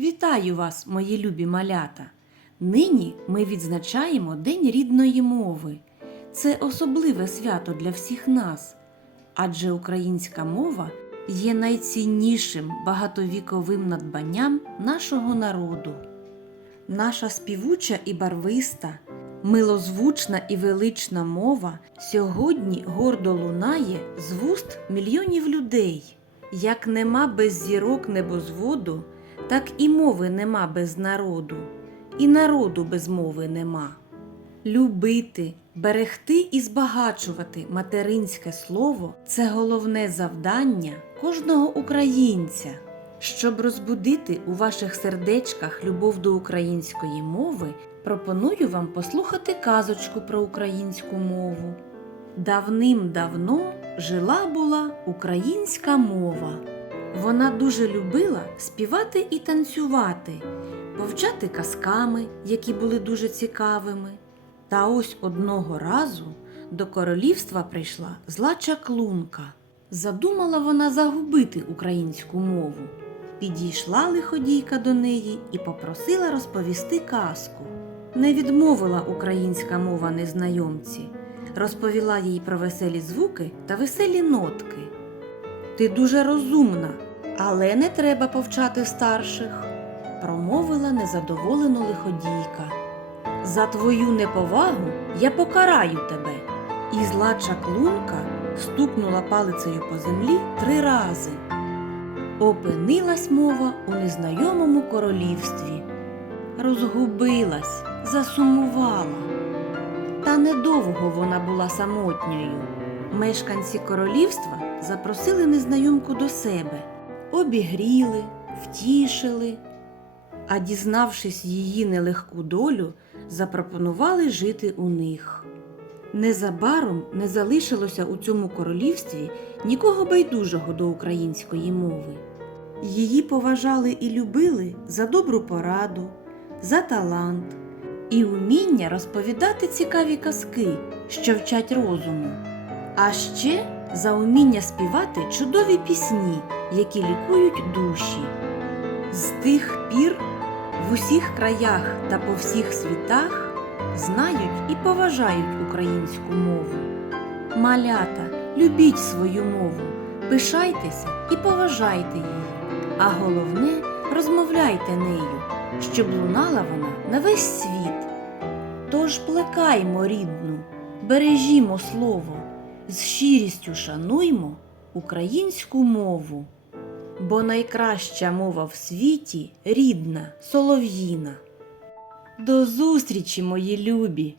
Вітаю вас, мої любі малята! Нині ми відзначаємо День рідної мови. Це особливе свято для всіх нас, адже українська мова є найціннішим багатовіковим надбанням нашого народу. Наша співуча і барвиста, милозвучна і велична мова сьогодні гордо лунає з вуст мільйонів людей. Як нема без зірок небозводу, так і мови нема без народу, і народу без мови нема. Любити, берегти і збагачувати материнське слово це головне завдання кожного українця. Щоб розбудити у ваших сердечках любов до української мови, пропоную вам послухати казочку про українську мову. Давним-давно жила була українська мова. Вона дуже любила співати і танцювати, повчати казками, які були дуже цікавими. Та ось одного разу до королівства прийшла зла чаклунка. Задумала вона загубити українську мову. Підійшла лиходійка до неї і попросила розповісти казку. Не відмовила українська мова незнайомці, розповіла їй про веселі звуки та веселі нотки. Ти дуже розумна, але не треба повчати старших, промовила незадоволено лиходійка. За твою неповагу я покараю тебе. І зла чаклунка стукнула палицею по землі три рази. Опинилась мова у незнайомому королівстві. Розгубилась, засумувала. Та недовго вона була самотньою. Мешканці королівства запросили незнайомку до себе, обігріли, втішили, а дізнавшись її нелегку долю, запропонували жити у них. Незабаром не залишилося у цьому королівстві нікого байдужого до української мови. Її поважали і любили за добру пораду, за талант і уміння розповідати цікаві казки, що вчать розуму, а ще за уміння співати чудові пісні, які лікують душі. З тих пір в усіх краях та по всіх світах знають і поважають українську мову. Малята, любіть свою мову, пишайтеся і поважайте її, а головне розмовляйте нею, щоб лунала вона на весь світ. Тож плекаймо рідну, бережімо слово, з щирістю шануймо українську мову. Бо найкраща мова в світі рідна, солов'їна. До зустрічі, мої любі!